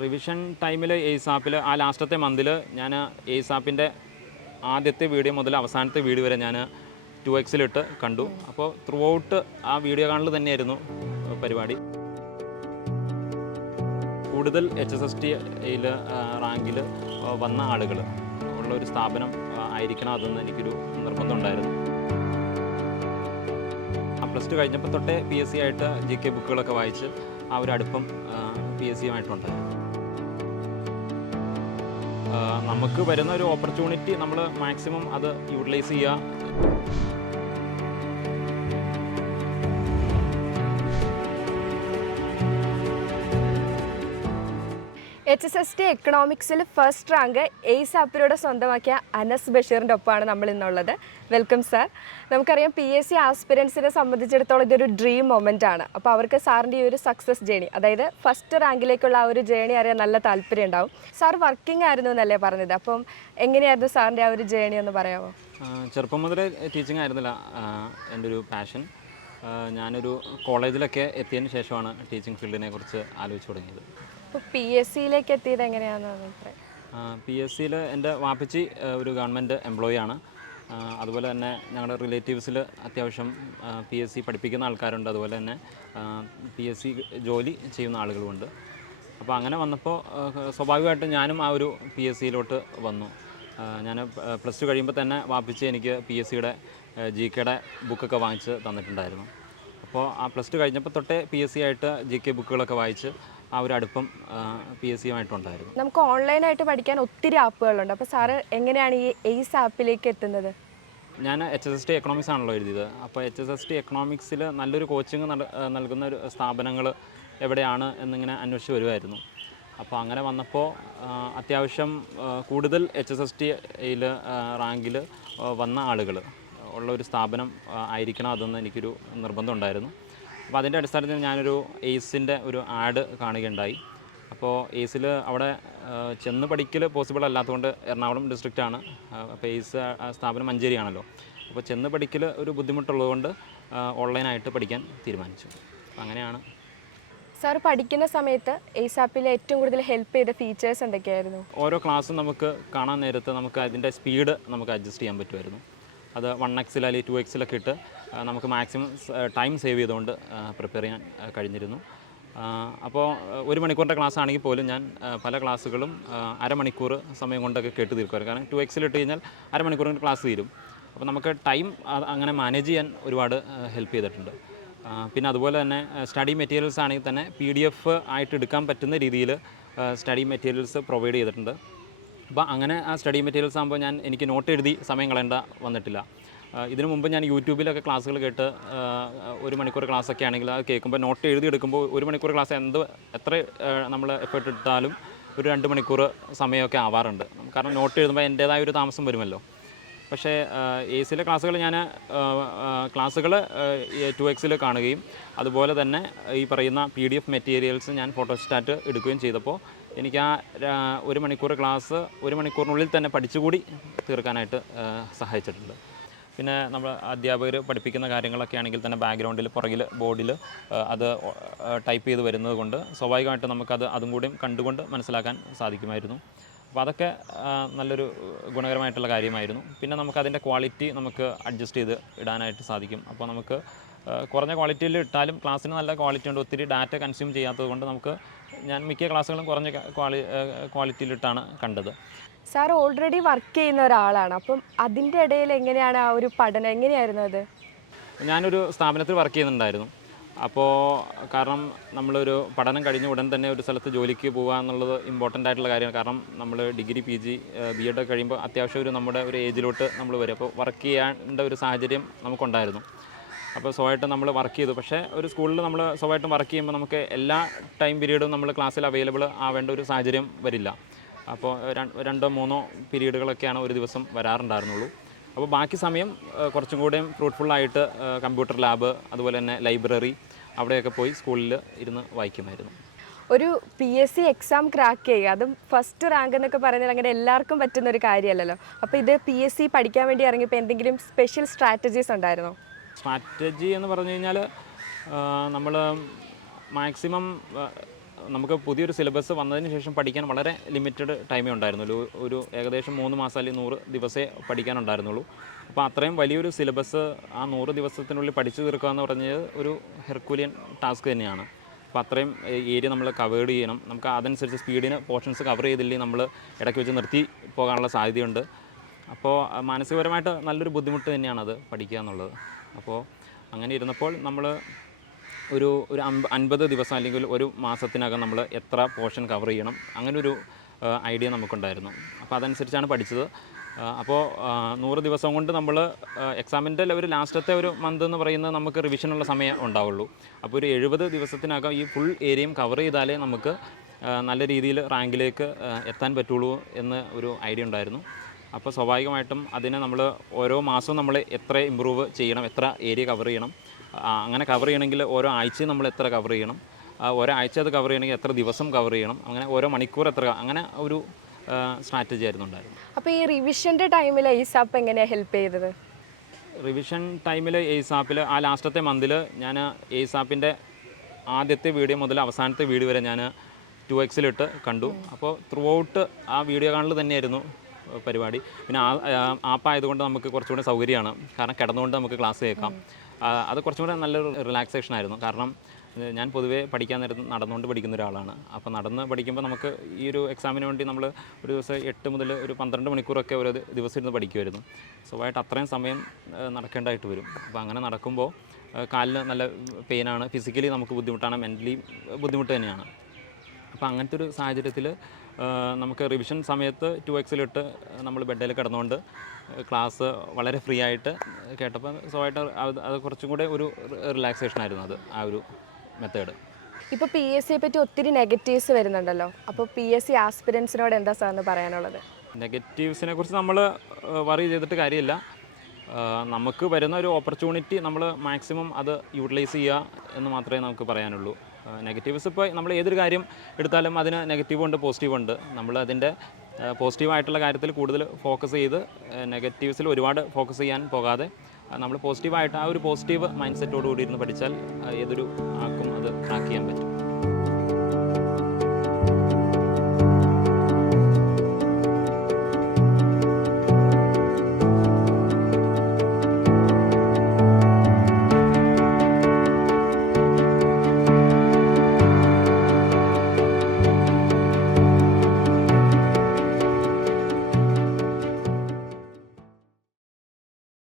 Revision ടൈമിൽ എയ്സാപ്പിൽ ആ ലാസ്റ്റത്തെ മന്തിൽ ഞാൻ എയ്സാപ്പിൻ്റെ ആദ്യത്തെ വീഡിയോ മുതൽ അവസാനത്തെ വീഡിയോ വരെ ഞാൻ 2x കണ്ടു. അപ്പോൾ ത്രൂ ഔട്ട് ആ വീഡിയോ കാണൽ തന്നെയായിരുന്നു പരിപാടി. കൂടുതൽ HSST-യിൽ റാങ്കിൽ വന്ന ആളുകൾ ഉള്ള ഒരു സ്ഥാപനം ആയിരിക്കണം അതെന്ന് എനിക്കൊരു നിർബന്ധമുണ്ടായിരുന്നു. പ്ലസ് ടു കഴിഞ്ഞപ്പോൾ തൊട്ടേ PSC ആയിട്ട് GK ബുക്കുകളൊക്കെ വായിച്ച് ആ ഒരു അടുപ്പം PSC-യുമായിട്ടുണ്ട്. നമുക്ക് വരുന്ന ഒരു ഓപ്പർച്യൂണിറ്റി നമ്മൾ മാക്സിമം അത് യൂട്ടിലൈസ് ചെയ്യുക. HSST എക്കണോമിക്സിൽ ഫസ്റ്റ് റാങ്ക് എയ്സാപ്പിലൂടെ സ്വന്തമാക്കിയ അനസ് ബഷീറിൻ്റെ ഒപ്പമാണ് നമ്മൾ ഇന്നുള്ളത്. Welcome sir. നമുക്കറിയാം PSC ആസ്പിരൻസിനെ സംബന്ധിച്ചിടത്തോളം ഇതൊരു ഡ്രീം മൊമെൻ്റ് ആണ്. അപ്പോൾ അവർക്ക് സാറിൻ്റെ ഈ ഒരു സക്സസ് ജേണി, അതായത് ഫസ്റ്റ് റാങ്കിലേക്കുള്ള ആ ഒരു ജേണി അറിയാൻ നല്ല താല്പര്യം ഉണ്ടാവും. സാർ വർക്കിംഗ് ആയിരുന്നു എന്നല്ലേ പറഞ്ഞത്, അപ്പം എങ്ങനെയായിരുന്നു സാറിൻ്റെ ആ ഒരു ജേണി ഒന്ന് പറയാമോ? ചെറുപ്പം മുതലേ ടീച്ചിങ് ആയിരുന്നില്ല എൻ്റെ ഒരു പാഷൻ. ഞാനൊരു കോളേജിലൊക്കെ എത്തിയതിന് ശേഷമാണ് ടീച്ചിങ് ഫീൽഡിനെ കുറിച്ച് ആലോചിച്ച് തുടങ്ങിയത്. അപ്പോൾ PSC-യിലേക്ക് എത്തിയത് എങ്ങനെയാണെന്ന് പറയാം? PSC-യിൽ എൻ്റെ വാപ്പച്ചി ഒരു ഗവൺമെൻറ് എംപ്ലോയി ആണ്. അതുപോലെ തന്നെ ഞങ്ങളുടെ റിലേറ്റീവ്സിൽ അത്യാവശ്യം PSC പഠിപ്പിക്കുന്ന ആൾക്കാരുണ്ട്. അതുപോലെ തന്നെ PSC ജോലി ചെയ്യുന്ന ആളുകളുമുണ്ട്. അപ്പോൾ അങ്ങനെ വന്നപ്പോൾ സ്വാഭാവികമായിട്ടും ഞാനും ആ ഒരു PSC-യിലോട്ട് വന്നു. ഞാൻ പ്ലസ് ടു കഴിയുമ്പോൾ തന്നെ വാപ്പിച്ച് എനിക്ക് PSC-യുടെ GK-യുടെ ബുക്കൊക്കെ വാങ്ങിച്ച് തന്നിട്ടുണ്ടായിരുന്നു. അപ്പോൾ ആ പ്ലസ് ടു കഴിഞ്ഞപ്പോൾ തൊട്ടേ PSC ആയിട്ട് GK ബുക്കുകളൊക്കെ വായിച്ച് ആ ഒരു അടുപ്പം PSC-യുമായിട്ടുണ്ടായിരുന്നു. നമുക്ക് ഓൺലൈനായിട്ട് പഠിക്കാൻ ഒത്തിരി ആപ്പുകളുണ്ട്. അപ്പോൾ സാറ് എങ്ങനെയാണ് ഈ എയ്സ് ആപ്പിലേക്ക് എത്തുന്നത്? ഞാൻ HSST എക്കണോമിക്സ് ആണല്ലോ എഴുതിയത്. അപ്പോൾ HSST എക്കണോമിക്സിൽ നല്ലൊരു കോച്ചിങ് നൽകുന്ന ഒരു സ്ഥാപനങ്ങൾ എവിടെയാണ് എന്നിങ്ങനെ അന്വേഷിച്ച് വരുമായിരുന്നു. അപ്പോൾ അങ്ങനെ വന്നപ്പോൾ അത്യാവശ്യം കൂടുതൽ HSST-യിൽ റാങ്കിൽ വന്ന ആളുകൾ ഉള്ള ഒരു സ്ഥാപനം ആയിരിക്കണം അതെന്ന് എനിക്കൊരു നിർബന്ധം ഉണ്ടായിരുന്നു. അപ്പോൾ അതിൻ്റെ അടിസ്ഥാനത്തിൽ ഞാനൊരു എയ്സിൻ്റെ ഒരു ആഡ് കാണുകയുണ്ടായി. അപ്പോൾ എയ്സിൽ അവിടെ ചെന്ന് പഠിക്കൽ പോസിബിൾ അല്ലാത്തതുകൊണ്ട് എറണാകുളം ഡിസ്ട്രിക്റ്റാണ്. അപ്പോൾ എയ്സ് സ്ഥാപനം മഞ്ചേരിയാണല്ലോ. അപ്പോൾ ചെന്ന് പഠിക്കൽ ഒരു ബുദ്ധിമുട്ടുള്ളതുകൊണ്ട് ഓൺലൈനായിട്ട് പഠിക്കാൻ തീരുമാനിച്ചു. അപ്പോൾ അങ്ങനെയാണ്. സാർ പഠിക്കുന്ന സമയത്ത് എയ്സ് ആപ്പിൽ ഏറ്റവും കൂടുതൽ ഹെൽപ്പ് ചെയ്ത ഫീച്ചേഴ്സ് എന്തൊക്കെയായിരുന്നു? ഓരോ ക്ലാസ്സും നമുക്ക് കാണാൻ നേരത്ത് നമുക്ക് അതിൻ്റെ സ്പീഡ് നമുക്ക് അഡ്ജസ്റ്റ് ചെയ്യാൻ പറ്റുമായിരുന്നു. അത് 1x അല്ലെങ്കിൽ 2x ഇട്ട് നമുക്ക് മാക്സിമം ടൈം സേവ് ചെയ്തുകൊണ്ട് പ്രിപ്പയർ ചെയ്യാൻ കഴിഞ്ഞിരുന്നു. അപ്പോൾ 1 മണിക്കൂറിൻ്റെ ക്ലാസ് ആണെങ്കിൽ പോലും ഞാൻ പല ക്ലാസ്സുകളും അരമണിക്കൂർ സമയം കൊണ്ടൊക്കെ കേട്ട് തീർക്കുമായിരുന്നു. കാരണം 2x ഇട്ട് കഴിഞ്ഞാൽ അരമണിക്കൂറിൻ്റെ ക്ലാസ് തീരും. അപ്പോൾ നമുക്ക് ടൈം അങ്ങനെ മാനേജ് ചെയ്യാൻ ഒരുപാട് ഹെൽപ്പ് ചെയ്തിട്ടുണ്ട്. പിന്നെ അതുപോലെ തന്നെ സ്റ്റഡി മെറ്റീരിയൽസ് ആണെങ്കിൽ തന്നെ PDF ആയിട്ട് എടുക്കാൻ പറ്റുന്ന രീതിയിൽ സ്റ്റഡി മെറ്റീരിയൽസ് പ്രൊവൈഡ് ചെയ്തിട്ടുണ്ട്. അപ്പോൾ അങ്ങനെ ആ സ്റ്റഡി മെറ്റീരിയൽസ് ആകുമ്പോൾ എനിക്ക് നോട്ട് എഴുതി സമയം കളയേണ്ട വന്നിട്ടില്ല. ഇതിനു മുമ്പ് ഞാൻ യൂട്യൂബിലൊക്കെ ക്ലാസ്സുകൾ കേട്ട് 1 മണിക്കൂർ ക്ലാസ്സൊക്കെ ആണെങ്കിൽ അത് കേൾക്കുമ്പോൾ നോട്ട് എഴുതി എടുക്കുമ്പോൾ 1 മണിക്കൂർ ക്ലാസ് എത്ര നമ്മൾ എഫേർട്ട് ഇട്ടാലും ഒരു 2 മണിക്കൂർ സമയമൊക്കെ ആവാറുണ്ട്. കാരണം നോട്ട് എഴുതുമ്പോൾ എൻ്റേതായ ഒരു താമസം വരുമല്ലോ. പക്ഷേ എയ്സിലെ ക്ലാസ്സുകൾ ഞാൻ ക്ലാസ്സുകൾ 2x കാണുകയും അതുപോലെ തന്നെ ഈ പറയുന്ന PDF മെറ്റീരിയൽസ് ഞാൻ ഫോട്ടോസ്റ്റാറ്റ് എടുക്കുകയും ചെയ്തപ്പോൾ എനിക്ക് ആ 1 മണിക്കൂർ ക്ലാസ് 1 മണിക്കൂറിനുള്ളിൽ തന്നെ പഠിച്ചുകൂടി തീർക്കാനായിട്ട് സഹായിച്ചിട്ടുണ്ട്. പിന്നെ നമ്മൾ അധ്യാപകർ പഠിപ്പിക്കുന്ന കാര്യങ്ങളൊക്കെ ആണെങ്കിൽ തന്നെ ബാക്ക്ഗ്രൗണ്ടിൽ പുറകിൽ ബോർഡിൽ അത് ടൈപ്പ് ചെയ്ത് വരുന്നത് കൊണ്ട് സ്വാഭാവികമായിട്ട് നമുക്കത് അതും കൂടിയും കണ്ടുകൊണ്ട് മനസ്സിലാക്കാൻ സാധിക്കുമായിരുന്നു. അപ്പോൾ അതൊക്കെ നല്ലൊരു ഗുണകരമായിട്ടുള്ള കാര്യമായിരുന്നു. പിന്നെ നമുക്കതിൻ്റെ ക്വാളിറ്റി നമുക്ക് അഡ്ജസ്റ്റ് ചെയ്ത് ഇടാനായിട്ട് സാധിക്കും. അപ്പോൾ നമുക്ക് കുറഞ്ഞ ക്വാളിറ്റിയിൽ ഇട്ടാലും ക്ലാസ്സിന് നല്ല ക്വാളിറ്റി ഉണ്ട്. ഒത്തിരി ഡാറ്റ കൺസ്യൂം ചെയ്യാത്തത് കൊണ്ട് ഞാൻ മിക്ക ക്ലാസ്സുകളും കുറഞ്ഞ ക്വാളിറ്റിയിലിട്ടാണ് കണ്ടത്. സാർ ഓൾറെഡി വർക്ക് ചെയ്യുന്ന ഒരാളാണ്. അപ്പം അതിൻ്റെ ഇടയിൽ എങ്ങനെയാണ് ആ ഒരു പഠനം എങ്ങനെയായിരുന്നു അത്? ഞാനൊരു സ്ഥാപനത്തിൽ വർക്ക് ചെയ്യുന്നുണ്ടായിരുന്നു. അപ്പോൾ കാരണം നമ്മളൊരു പഠനം കഴിഞ്ഞ ഉടൻ തന്നെ ഒരു സ്ഥലത്ത് ജോലിക്ക് പോകുക എന്നുള്ളത് ഇമ്പോർട്ടൻ്റ് ആയിട്ടുള്ള കാര്യമാണ്. കാരണം നമ്മൾ ഡിഗ്രി PG BEd കഴിയുമ്പോൾ അത്യാവശ്യം നമ്മുടെ ഒരു ഏജിലോട്ട് നമ്മൾ വരും. അപ്പോൾ വർക്ക് ചെയ്യേണ്ട ഒരു സാഹചര്യം നമുക്കുണ്ടായിരുന്നു. അപ്പോൾ സ്വയമായിട്ട് നമ്മൾ വർക്ക് ചെയ്തു. പക്ഷേ ഒരു സ്കൂളിൽ നമ്മൾ സ്വയമായിട്ടും വർക്ക് ചെയ്യുമ്പോൾ നമുക്ക് എല്ലാ ടൈം പീരീഡും നമ്മൾ ക്ലാസ്സിൽ അവൈലബിൾ ആവേണ്ട ഒരു സാഹചര്യം വരില്ല. അപ്പോൾ 2-3 പീരീഡുകളൊക്കെയാണ് ഒരു ദിവസം വരാറുണ്ടായിരുന്നുള്ളൂ. അപ്പോൾ ബാക്കി സമയം കുറച്ചും കൂടെയും ഫ്രൂട്ട്ഫുള്ളായിട്ട് കമ്പ്യൂട്ടർ ലാബ് അതുപോലെ തന്നെ ലൈബ്രറി അവിടെയൊക്കെ പോയി സ്കൂളിൽ ഇരുന്ന് വായിക്കുമായിരുന്നു. ഒരു PSC എക്സാം ക്രാക്ക് ചെയ്യുക, അതും ഫസ്റ്റ് റാങ്ക് എന്നൊക്കെ പറയുന്നത് അങ്ങനെ എല്ലാവർക്കും പറ്റുന്ന ഒരു കാര്യമല്ലല്ലോ. അപ്പോൾ ഇത് PSC പഠിക്കാൻ വേണ്ടി ഇറങ്ങിയപ്പോൾ എന്തെങ്കിലും സ്പെഷ്യൽ സ്ട്രാറ്റജീസ് ഉണ്ടായിരുന്നോ? സ്ട്രാറ്റജി എന്ന് പറഞ്ഞു കഴിഞ്ഞാൽ നമ്മൾ മാക്സിമം നമുക്ക് പുതിയൊരു സിലബസ് വന്നതിന് ശേഷം പഠിക്കാൻ വളരെ ലിമിറ്റഡ് ടൈമേ ഉണ്ടായിരുന്നുള്ളൂ. ഒരു ഏകദേശം 3 മാസം അല്ലെങ്കിൽ 100 ദിവസമേ പഠിക്കാനുണ്ടായിരുന്നുള്ളൂ. അപ്പോൾ അത്രയും വലിയൊരു സിലബസ് ആ 100 ദിവസത്തിനുള്ളിൽ പഠിച്ചു തീർക്കുക എന്ന് പറഞ്ഞത് ഒരു ഹെർക്കുലിയൻ ടാസ്ക് തന്നെയാണ്. അപ്പോൾ അത്രയും ഏരിയ നമ്മൾ കവേർഡ് ചെയ്യണം. നമുക്ക് അതനുസരിച്ച് സ്പീഡിന് പോർഷൻസ് കവർ ചെയ്തില്ലെങ്കിൽ നമ്മൾ ഇടയ്ക്ക് വെച്ച് നിർത്തി പോകാനുള്ള സാധ്യതയുണ്ട്. അപ്പോൾ മാനസികപരമായിട്ട് നല്ലൊരു ബുദ്ധിമുട്ട് തന്നെയാണത് പഠിക്കുക എന്നുള്ളത്. അപ്പോൾ അങ്ങനെ ഇരുന്നപ്പോൾ നമ്മൾ ഒരു 50 ദിവസം അല്ലെങ്കിൽ ഒരു മാസത്തിനകം നമ്മൾ എത്ര പോർഷൻ കവർ ചെയ്യണം, അങ്ങനൊരു ഐഡിയ നമുക്കുണ്ടായിരുന്നു. അപ്പോൾ അതനുസരിച്ചാണ് പഠിച്ചത്. അപ്പോൾ 100 ദിവസം കൊണ്ട് നമ്മൾ എക്സാമിൻ്റെ ഒരു ലാസ്റ്റത്തെ ഒരു മന്ത് എന്ന് പറയുന്നത് നമുക്ക് റിവിഷനുള്ള സമയം ഉണ്ടാവുള്ളൂ. അപ്പോൾ ഒരു 70 ദിവസത്തിനകം ഈ ഫുൾ ഏരിയയും കവർ ചെയ്താലേ നമുക്ക് നല്ല രീതിയിൽ റാങ്കിലേക്ക് എത്താൻ പറ്റുള്ളൂ എന്ന് ഒരു ഐഡിയ ഉണ്ടായിരുന്നു. അപ്പോൾ സ്വാഭാവികമായിട്ടും അതിന് നമ്മൾ ഓരോ മാസവും നമ്മൾ എത്ര ഇമ്പ്രൂവ് ചെയ്യണം, എത്ര ഏരിയ കവർ ചെയ്യണം, അങ്ങനെ കവർ ചെയ്യണമെങ്കിൽ ഓരോ ആഴ്ചയും നമ്മൾ എത്ര കവർ ചെയ്യണം, ഒരാഴ്ച അത് കവർ ചെയ്യണമെങ്കിൽ എത്ര ദിവസം കവർ ചെയ്യണം, അങ്ങനെ ഓരോ മണിക്കൂർ എത്ര, അങ്ങനെ ഒരു സ്ട്രാറ്റജി ആയിരുന്നു ഉണ്ടായിരുന്നു. അപ്പോൾ ഈ റിവിഷൻ്റെ ടൈമിൽ ASAP എങ്ങനെയാണ് ഹെൽപ്പ് ചെയ്തത്? റിവിഷൻ ടൈമിൽ ASAPൽ ആ ലാസ്റ്റത്തെ മന്തിൽ ഞാൻ ASAPൻ്റെ ആദ്യത്തെ വീഡിയോ മുതൽ അവസാനത്തെ വീഡിയോ വരെ ഞാൻ 2xലിട്ട് കണ്ടു. അപ്പോൾ ത്രൂ ഔട്ട് ആ വീഡിയോ കാണൽ തന്നെയായിരുന്നു പരിപാടി. പിന്നെ ആപ്പായതുകൊണ്ട് നമുക്ക് കുറച്ചുകൂടി സൗകര്യമാണ്, കാരണം കിടന്നുകൊണ്ട് നമുക്ക് ക്ലാസ് കേൾക്കാം. അത് കുറച്ചും കൂടെ നല്ലൊരു റിലാക്സേഷൻ ആയിരുന്നു. കാരണം ഞാൻ പൊതുവേ പഠിക്കാൻ നേരത്ത് നടന്നുകൊണ്ട് പഠിക്കുന്ന ഒരാളാണ്. അപ്പോൾ നടന്ന് പഠിക്കുമ്പോൾ നമുക്ക് ഈ ഒരു എക്സാമിന് വേണ്ടി നമ്മൾ ഒരു ദിവസം 8 മുതൽ ഒരു 12 മണിക്കൂറൊക്കെ ഒരു ദിവസം ഇരുന്ന് പഠിക്കുമായിരുന്നു. സ്വാഭാവികമായിട്ട് അത്രയും സമയം നടക്കേണ്ടതായിട്ട് വരും. അപ്പോൾ അങ്ങനെ നടക്കുമ്പോൾ കാലിന് നല്ല പെയിനാണ്, ഫിസിക്കലി നമുക്ക് ബുദ്ധിമുട്ടാണ്, മെൻ്റലി ബുദ്ധിമുട്ട് തന്നെയാണ്. അപ്പോൾ അങ്ങനത്തെ ഒരു സാഹചര്യത്തിൽ നമുക്ക് റിവിഷൻ സമയത്ത് 2xലിട്ട് നമ്മൾ ബെഡിൽ കിടന്നുകൊണ്ട് ക്ലാസ് വളരെ ഫ്രീ ആയിട്ട് കേട്ടപ്പോൾ സ്വാഭാവികമായിട്ട് അത് കുറച്ചും കൂടെ ഒരു റിലാക്സേഷൻ ആയിരുന്നു അത്, ആ ഒരു മെത്തേഡ്. ഇപ്പോൾ PSCയെ പറ്റി ഒത്തിരി നെഗറ്റീവ്സ് വരുന്നുണ്ടല്ലോ. അപ്പോൾ PSC ആസ്പിരൻസിനോട് എന്താ സാറിന് പറയാനുള്ളത്? നെഗറ്റീവ്സിനെ കുറിച്ച് നമ്മൾ വറി ചെയ്തിട്ട് കാര്യമില്ല. നമുക്ക് വരുന്ന ഒരു ഓപ്പർച്യൂണിറ്റി നമ്മൾ മാക്സിമം അത് യൂട്ടിലൈസ് ചെയ്യുക എന്ന് മാത്രമേ നമുക്ക് പറയാനുള്ളൂ. നെഗറ്റീവ്സ് ഇപ്പോൾ നമ്മൾ ഏതൊരു കാര്യം എടുത്താലും അതിന് നെഗറ്റീവ് ഉണ്ട്, പോസിറ്റീവ് ഉണ്ട്. നമ്മൾ അതിൻ്റെ പോസിറ്റീവായിട്ടുള്ള കാര്യത്തിൽ കൂടുതൽ ഫോക്കസ് ചെയ്ത് നെഗറ്റീവ്സിൽ ഒരുപാട് ഫോക്കസ് ചെയ്യാൻ പോകാതെ നമ്മൾ പോസിറ്റീവായിട്ട് ആ ഒരു പോസിറ്റീവ് മൈൻഡ് സെറ്റോട് കൂടി ഇരുന്ന് പഠിച്ചാൽ ഏതൊരു ആൾക്കും അത് ട്രാക്ക് ചെയ്യാൻ പറ്റും.